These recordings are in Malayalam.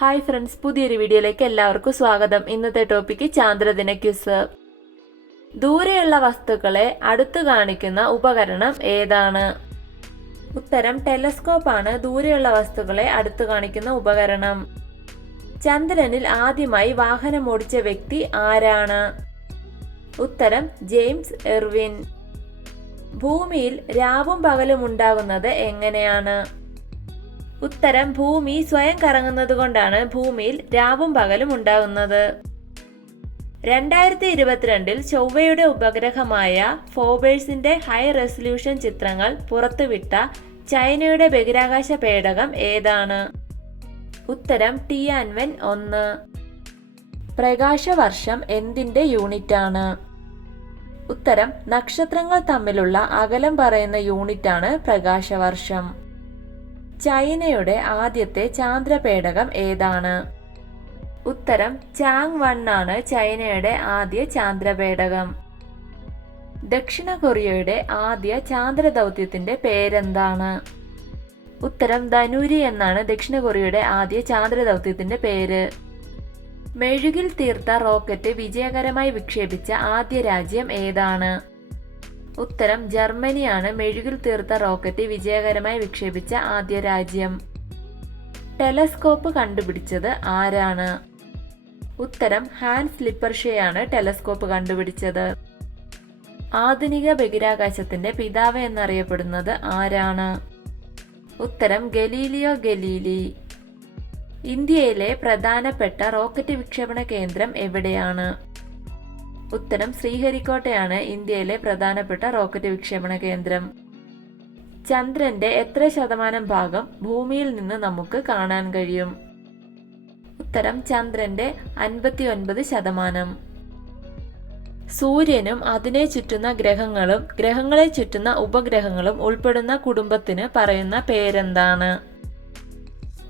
ഹായ് ഫ്രണ്ട്സ്, പുതിയൊരു വീഡിയോയിലേക്ക് എല്ലാവർക്കും സ്വാഗതം. ഇന്നത്തെ ടോപ്പിക്ക് ചാന്ദ്രദിന ക്വിസ്. ദൂരെയുള്ള വസ്തുക്കളെ അടുത്ത് കാണിക്കുന്ന ഉപകരണം ഏതാണ്? ഉത്തരം ടെലസ്കോപ്പ് ആണ് ദൂരെയുള്ള വസ്തുക്കളെ അടുത്ത് കാണിക്കുന്ന ഉപകരണം. ചന്ദ്രനിൽ ആദ്യമായി വാഹനം ഓടിച്ച വ്യക്തി ആരാണ്? ഉത്തരം ജെയിംസ് എർവിൻ. ഭൂമിയിൽ രാവും പകലും ഉണ്ടാകുന്നത് എങ്ങനെയാണ്? ഉത്തരം ഭൂമി സ്വയം കറങ്ങുന്നത് കൊണ്ടാണ് ഭൂമിയിൽ രാവും പകലും ഉണ്ടാകുന്നത്. 2022 ചൊവ്വയുടെ ഉപഗ്രഹമായ ഫോബേഴ്സിന്റെ ഹൈ റെസല്യൂഷൻ ചിത്രങ്ങൾ പുറത്തുവിട്ട ചൈനയുടെ ബഹിരാകാശ പേടകം ഏതാണ്? ഉത്തരം ടിയാൻവെൻ 1. പ്രകാശവർഷം എന്തിന്റെ യൂണിറ്റാണ്? ഉത്തരം നക്ഷത്രങ്ങൾ തമ്മിലുള്ള അകലം പറയുന്ന യൂണിറ്റാണ് പ്രകാശവർഷം. ചൈനയുടെ ആദ്യത്തെ ചാന്ദ്രപേടകം ഏതാണ്? ഉത്തരം ചാങ് 1 ആണ് ചൈനയുടെ ആദ്യ ചാന്ദ്രപേടകം. ദക്ഷിണ കൊറിയയുടെ ആദ്യ ചാന്ദ്രദൗത്യത്തിന്റെ പേരെന്താണ്? ഉത്തരം ധനുരി എന്നാണ് ദക്ഷിണ കൊറിയയുടെ ആദ്യ ചാന്ദ്രദൗത്യത്തിന്റെ പേര്. മെഴുകിൽ തീർത്ത റോക്കറ്റ് വിജയകരമായി വിക്ഷേപിച്ച ആദ്യ രാജ്യം ഏതാണ്? ഉത്തരം ജർമ്മനിയാണ് മെഴുകിൽ തീർത്ത റോക്കറ്റ് വിജയകരമായി വിക്ഷേപിച്ച ആദ്യ രാജ്യം. ടെലസ്കോപ്പ് കണ്ടുപിടിച്ചത് ആരാണ്? ഉത്തരം ഹാൻസ് ലിപ്പർഷെ ആണ് ടെലസ്കോപ്പ് കണ്ടുപിടിച്ചത്. ആധുനിക ബഹിരാകാശത്തിന്റെ പിതാവ് എന്നറിയപ്പെടുന്നത് ആരാണ്? ഉത്തരം ഗലീലിയോ ഗലീലി. ഇന്ത്യയിലെ പ്രധാനപ്പെട്ട റോക്കറ്റ് വിക്ഷേപണ കേന്ദ്രം എവിടെയാണ്? ഉത്തരം ശ്രീഹരിക്കോട്ടയാണ് ഇന്ത്യയിലെ പ്രധാനപ്പെട്ട റോക്കറ്റ് വിക്ഷേപണ കേന്ദ്രം. ചന്ദ്രന്റെ എത്ര ശതമാനം ഭാഗം ഭൂമിയിൽ നിന്ന് നമുക്ക് കാണാൻ കഴിയും? ഉത്തരം ചന്ദ്രന്റെ 59%. സൂര്യനും അതിനെ ചുറ്റുന്ന ഗ്രഹങ്ങളും ഗ്രഹങ്ങളെ ചുറ്റുന്ന ഉപഗ്രഹങ്ങളും ഉൾപ്പെടുന്ന കുടുംബത്തിന് പറയുന്ന പേരെന്താണ്?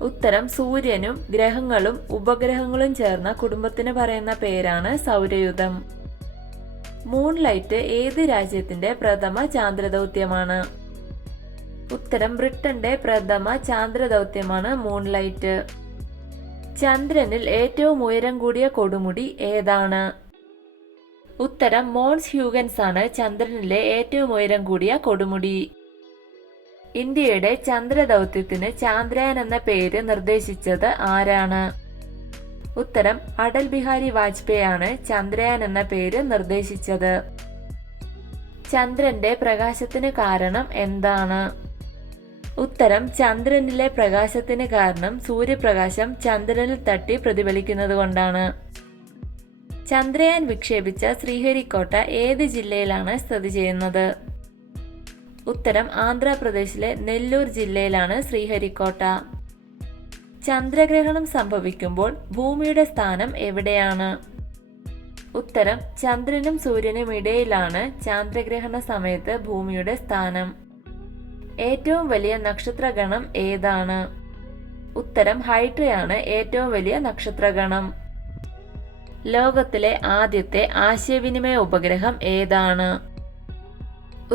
ഉത്തരം സൂര്യനും ഗ്രഹങ്ങളും ഉപഗ്രഹങ്ങളും ചേർന്ന കുടുംബത്തിന് പറയുന്ന പേരാണ് സൗരയൂഥം. മൂൺലൈറ്റ് ഏത് രാജ്യത്തിന്റെ പ്രഥമ ചാന്ദ്രദൗത്യമാണ്? ഉത്തരം ബ്രിട്ടന്റെ പ്രഥമ ചാന്ദ്രദൗത്യമാണ് മൂൺലൈറ്റ്. ചന്ദ്രനിൽ ഏറ്റവും ഉയരം കൂടിയ കൊടുമുടി ഏതാണ്? ഉത്തരം മോൺസ് ഹ്യൂഗൻസ് ആണ് ചന്ദ്രനിലെ ഏറ്റവും ഉയരം കൂടിയ കൊടുമുടി. ഇന്ത്യയുടെ ചന്ദ്രദൗത്യത്തിന് ചാന്ദ്രയാൻ എന്ന പേര് നിർദ്ദേശിച്ചത് ആരാണ്? ഉത്തരം അടൽ ബിഹാരി വാജ്പേയി ആണ് ചന്ദ്രയാൻ എന്ന പേര് നിർദ്ദേശിച്ചത്. ചന്ദ്രന്റെ പ്രകാശത്തിന് കാരണം എന്താണ്? ഉത്തരം ചന്ദ്രനിലെ പ്രകാശത്തിന് കാരണം സൂര്യപ്രകാശം ചന്ദ്രനിൽ തട്ടി പ്രതിഫലിക്കുന്നത് കൊണ്ടാണ്. ചന്ദ്രയാൻ വിക്ഷേപിച്ച ശ്രീഹരിക്കോട്ട ഏത് ജില്ലയിലാണ് സ്ഥിതി ചെയ്യുന്നത്? ഉത്തരം ആന്ധ്രാപ്രദേശിലെ നെല്ലൂർ ജില്ലയിലാണ് ശ്രീഹരിക്കോട്ട. ചന്ദ്രഗ്രഹണം സംഭവിക്കുമ്പോൾ ഭൂമിയുടെ സ്ഥാനം എവിടെയാണ്? ഉത്തരം ചന്ദ്രനും സൂര്യനും ഇടയിലാണ് ചന്ദ്രഗ്രഹണ സമയത്ത് ഭൂമിയുടെ സ്ഥാനം. ഏറ്റവും വലിയ നക്ഷത്രഗണം ഏതാണ്? ഉത്തരം ഹൈഡ്രയാണ് ഏറ്റവും വലിയ നക്ഷത്രഗണം. ലോകത്തിലെ ആദ്യത്തെ ആശയവിനിമയ ഉപഗ്രഹം ഏതാണ്?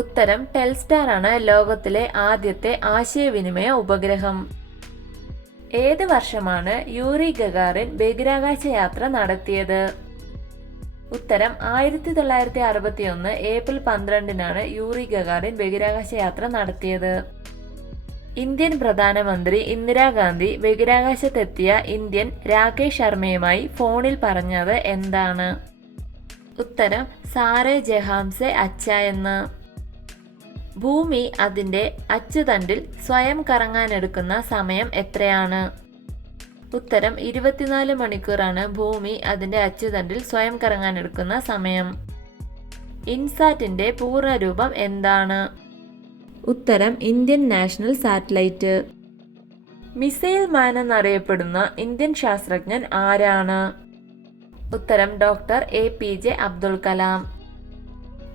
ഉത്തരം ടെൽസ്റ്റാർ ആണ് ലോകത്തിലെ ആദ്യത്തെ ആശയവിനിമയ ഉപഗ്രഹം. ഏത് വർഷമാണ് യൂറി ഗഗാറിൻ ബഹിരാകാശ യാത്ര നടത്തിയത്? ഉത്തരം 1961 ഏപ്രിൽ 12 യൂറി ഗഗാറിൻ ബഹിരാകാശ യാത്ര നടത്തിയത്. ഇന്ത്യൻ പ്രധാനമന്ത്രി ഇന്ദിരാഗാന്ധി ബഹിരാകാശത്തെത്തിയ ഇന്ത്യൻ രാകേഷ് ശർമ്മയുമായി ഫോണിൽ പറഞ്ഞത് എന്താണ്? ഉത്തരം സാരേ ജഹാംസെ അച്ഛ എന്ന്. ഭൂമി അതിന്റെ അച്ചുതണ്ടിൽ സ്വയം കറങ്ങാനെടുക്കുന്ന സമയം എത്രയാണ്? ഉത്തരം 24 മണിക്കൂറാണ് ഭൂമി അതിന്റെ അച്ചുതണ്ടിൽ സ്വയം കറങ്ങാനെടുക്കുന്ന സമയം. ഇൻസാറ്റിന്റെ പൂർണ്ണരൂപം എന്താണ്? ഉത്തരം ഇന്ത്യൻ നാഷണൽ സാറ്റലൈറ്റ്. മിസൈൽ മാൻ എന്നറിയപ്പെടുന്ന ഇന്ത്യൻ ശാസ്ത്രജ്ഞൻ ആരാണ്? ഉത്തരം ഡോക്ടർ APJ അബ്ദുൽ കലാം.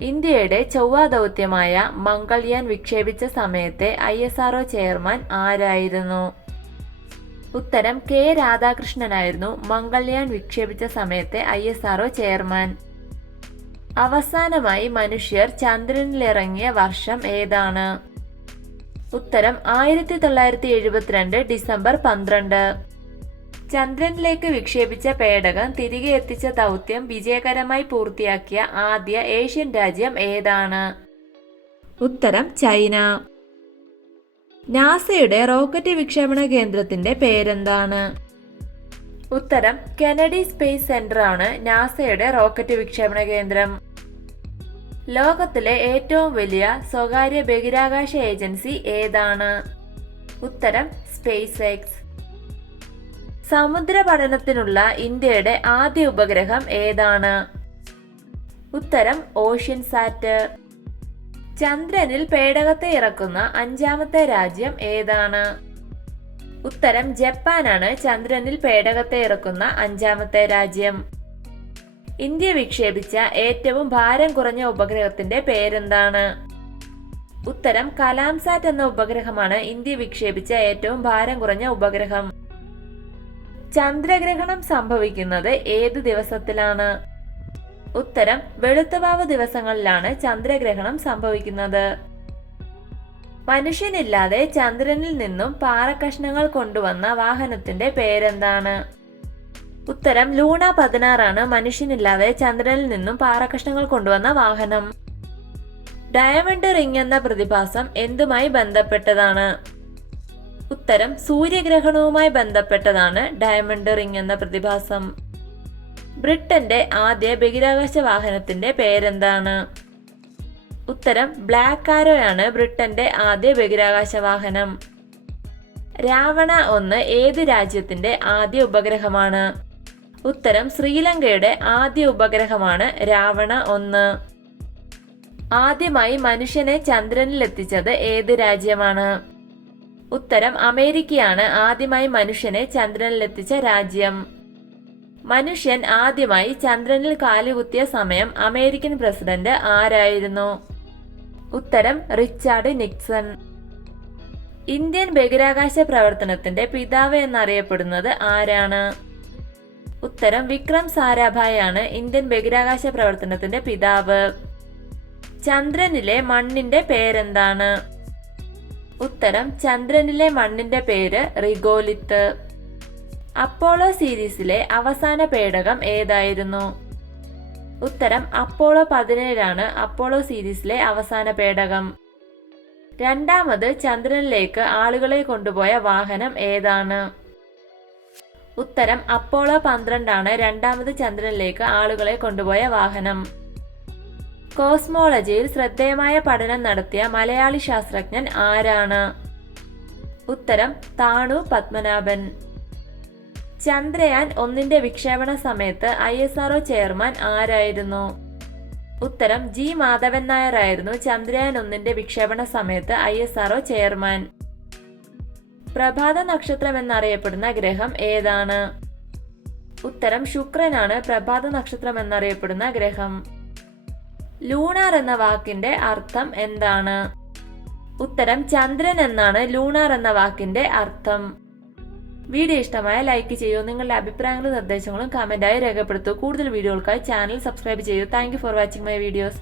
ഇന്ത്യയുടെ ചൊവ്വ ദൗത്യമായ മംഗൾയാൻ വിക്ഷേപിച്ച സമയത്തെ ISRO ചെയർമാൻ ആരായിരുന്നു? ഉത്തരം K രാധാകൃഷ്ണനായിരുന്നു മംഗൾയാൻ വിക്ഷേപിച്ച സമയത്തെ ISRO ചെയർമാൻ. അവസാനമായി മനുഷ്യർ ചന്ദ്രനിലിറങ്ങിയ വർഷം ഏതാണ്? ഉത്തരം 1972 ഡിസംബർ 12. ചന്ദ്രനിലേക്ക് വിക്ഷേപിച്ച പേടകം തിരികെ എത്തിച്ച ദൗത്യം വിജയകരമായി പൂർത്തിയാക്കിയ ആദ്യ ഏഷ്യൻ രാജ്യം ഏതാണ്? ഉത്തരം ചൈന. നാസയുടെ റോക്കറ്റ് വിക്ഷേപണ കേന്ദ്രത്തിന്റെ പേരെന്താണ്? ഉത്തരം കെനഡി സ്പേസ് സെന്റർ ആണ് നാസയുടെ റോക്കറ്റ് വിക്ഷേപണ കേന്ദ്രം. ലോകത്തിലെ ഏറ്റവും വലിയ സ്വകാര്യ ബഹിരാകാശ ഏജൻസി ഏതാണ്? ഉത്തരം സ്പേസ് എക്സ്. സമുദ്ര പഠനത്തിനുള്ള ഇന്ത്യയുടെ ആദ്യ ഉപഗ്രഹം ഏതാണ്? ഉത്തരം ഓഷ്യൻ സാറ്റ്. ചന്ദ്രനിൽ പേടകത്തെ ഇറക്കുന്ന 5ാമത്തെ രാജ്യം ഏതാണ്? ഉത്തരം ജപ്പാനാണ് ചന്ദ്രനിൽ പേടകത്തെ ഇറക്കുന്ന 5ാമത്തെ രാജ്യം. ഇന്ത്യ വിക്ഷേപിച്ച ഏറ്റവും ഭാരം കുറഞ്ഞ ഉപഗ്രഹത്തിന്റെ പേരെന്താണ്? ഉത്തരം കലാംസാറ്റ് എന്ന ഉപഗ്രഹമാണ് ഇന്ത്യ വിക്ഷേപിച്ച ഏറ്റവും ഭാരം കുറഞ്ഞ ഉപഗ്രഹം. ചന്ദ്രഗ്രഹണം സംഭവിക്കുന്നത് ഏത് ദിവസത്തിലാണ്? ഉത്തരം വെളുത്തവാവ് ദിവസങ്ങളിലാണ് ചന്ദ്രഗ്രഹണം സംഭവിക്കുന്നത്. മനുഷ്യനില്ലാതെ ചന്ദ്രനിൽ നിന്നും പാറക്കഷ്ണങ്ങൾ കൊണ്ടുവന്ന വാഹനത്തിന്റെ പേരെന്താണ്? ഉത്തരം ലൂണ 16 ആണ് മനുഷ്യനില്ലാതെ ചന്ദ്രനിൽ നിന്നും പാറക്കഷ്ണങ്ങൾ കൊണ്ടുവന്ന വാഹനം. ഡയമണ്ട് റിംഗ് എന്ന പ്രതിഭാസം എന്തുമായി ബന്ധപ്പെട്ടതാണ്? ഉത്തരം സൂര്യഗ്രഹണവുമായി ബന്ധപ്പെട്ടതാണ് ഡയമണ്ട് റിംഗ് എന്ന പ്രതിഭാസം. ബ്രിട്ടന്റെ ആദ്യ ബഹിരാകാശ വാഹനത്തിന്റെ പേരെന്താണ്? ഉത്തരം ബ്ലാക്ക് ആരോയാണ് ബ്രിട്ടന്റെ ആദ്യ ബഹിരാകാശ വാഹനം. രാവണ 1 ഏത് രാജ്യത്തിന്റെ ആദ്യ ഉപഗ്രഹമാണ്? ഉത്തരം ശ്രീലങ്കയുടെ ആദ്യ ഉപഗ്രഹമാണ് രാവണ 1. ആദ്യമായി മനുഷ്യനെ ചന്ദ്രനിൽ എത്തിച്ചത് ഏത് രാജ്യമാണ്? ഉത്തരം അമേരിക്കയാണ് ആദ്യമായി മനുഷ്യനെ ചന്ദ്രനിൽ എത്തിച്ച രാജ്യം. മനുഷ്യൻ ആദ്യമായി ചന്ദ്രനിൽ കാലുകുത്തിയ സമയം അമേരിക്കൻ പ്രസിഡന്റ് ആരായിരുന്നു? ഉത്തരം റിച്ചാർഡ് നിക്സൺ. ഇന്ത്യൻ ബഹിരാകാശ പ്രവർത്തനത്തിന്റെ പിതാവ് എന്നറിയപ്പെടുന്നത് ആരാണ്? ഉത്തരം വിക്രം സാരാഭായ് ആണ് ഇന്ത്യൻ ബഹിരാകാശ പ്രവർത്തനത്തിന്റെ പിതാവ്. ചന്ദ്രനിലെ മണ്ണിന്റെ പേരെന്താണ്? ഉത്തരം ചന്ദ്രനിലെ മണ്ണിന്റെ പേര് റിഗോലിത്ത്. അപ്പോളോ സീരീസിലെ അവസാന പേടകം ഏതായിരുന്നു? ഉത്തരം അപ്പോളോ 17 ആണ് അപ്പോളോ സീരീസിലെ അവസാന പേടകം. രണ്ടാമത് ചന്ദ്രനിലേക്ക് ആളുകളെ കൊണ്ടുപോയ വാഹനം ഏതാണ്? ഉത്തരം അപ്പോളോ 12 ആണ് രണ്ടാമത് ചന്ദ്രനിലേക്ക് ആളുകളെ കൊണ്ടുപോയ വാഹനം. കോസ്മോളജിയിൽ ശ്രദ്ധേയമായ പഠനം നടത്തിയ മലയാളി ശാസ്ത്രജ്ഞൻ ആരാണ്? ഉത്തരം താണു പത്മനാഭൻ. ചന്ദ്രയാൻ 1ന്റെ വിക്ഷേപണ സമയത്ത് ISRO ചെയർമാൻ ആരായിരുന്നു? ഉത്തരം ജി മാധവൻ നായർ ആയിരുന്നു ചന്ദ്രയാൻ 1ന്റെ വിക്ഷേപണ സമയത്ത് ISRO ചെയർമാൻ. പ്രഭാത നക്ഷത്രം എന്നറിയപ്പെടുന്ന ഗ്രഹം ഏതാണ്? ഉത്തരം ശുക്രനാണ് പ്രഭാത നക്ഷത്രം എന്നറിയപ്പെടുന്ന ഗ്രഹം. ലൂണാർ എന്ന വാക്കിന്റെ അർത്ഥം എന്താണ്? ഉത്തരം ചന്ദ്രൻ എന്നാണ് ലൂണാർ എന്ന വാക്കിന്റെ അർത്ഥം. വീഡിയോ ഇഷ്ടമായ ലൈക്ക് ചെയ്യൂ. നിങ്ങളുടെ അഭിപ്രായങ്ങളും നിർദ്ദേശങ്ങളും കമന്റായി രേഖപ്പെടുത്തൂ. കൂടുതൽ വീഡിയോകൾക്കായി ചാനൽ സബ്സ്ക്രൈബ് ചെയ്യൂ. Thank you for watching my videos.